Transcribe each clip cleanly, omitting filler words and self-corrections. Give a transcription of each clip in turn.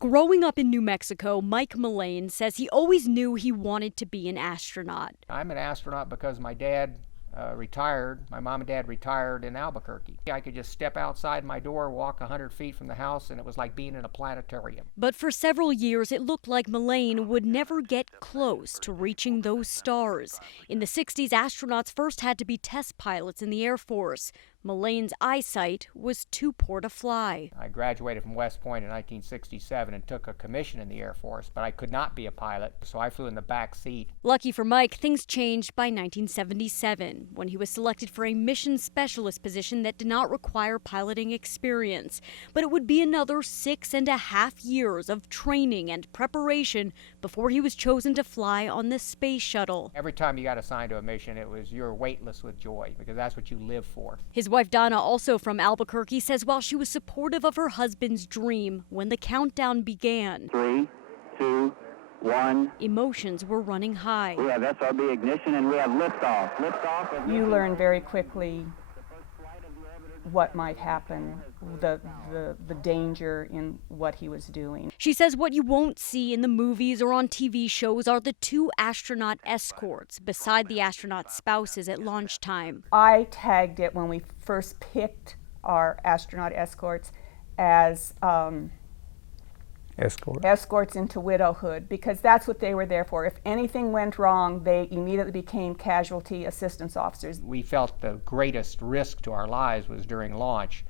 Growing up in New Mexico, Mike Mullane says he always knew he wanted to be an astronaut. I'm an astronaut because my dad retired. My mom and dad retired in Albuquerque. I could just step outside my door, walk 100 feet from the house, and it was like being in a planetarium. But for several years, it looked like Mullane would never get close to reaching those stars. In the 60s, astronauts first had to be test pilots in the Air Force. Mullane's eyesight was too poor to fly. I graduated from West Point in 1967 and took a commission in the Air Force, but I could not be a pilot, so I flew in the back seat. Lucky for Mike, things changed by 1977, when he was selected for a mission specialist position that did not require piloting experience. But it would be another 6.5 years of training and preparation before he was chosen to fly on the space shuttle. Every time you got assigned to a mission, it was you're weightless with joy, because that's what you live for. His wife Donna, also from Albuquerque, says while she was supportive of her husband's dream, when the countdown began, 3, 2, 1. Emotions were running high. We have SRB ignition and we have liftoff. Liftoff. You learn very quickly what might happen, the danger in what he was doing. She says what you won't see in the movies or on TV shows are the 2 astronaut escorts beside the astronaut spouses at launch time. I tagged it when we first picked our astronaut escorts as escorts into widowhood, because that's what they were there for. If anything went wrong, they immediately became casualty assistance officers. We felt the greatest risk to our lives was during launch,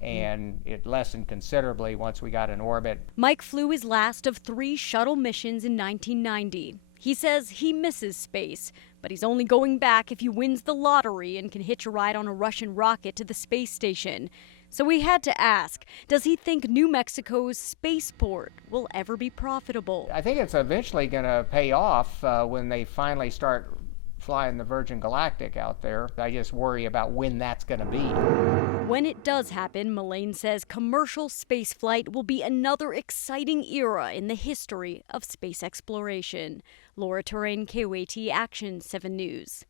and it lessened considerably once we got in orbit. Mike flew his last of 3 shuttle missions in 1990. He says he misses space, but he's only going back if he wins the lottery and can hitch a ride on a Russian rocket to the space station. So we had to ask, does he think New Mexico's spaceport will ever be profitable? I think it's eventually going to pay off when they finally start flying the Virgin Galactic out there. I just worry about when that's going to be. When it does happen, Mullane says commercial spaceflight will be another exciting era in the history of space exploration. Laura Terrain, KOAT Action 7 News.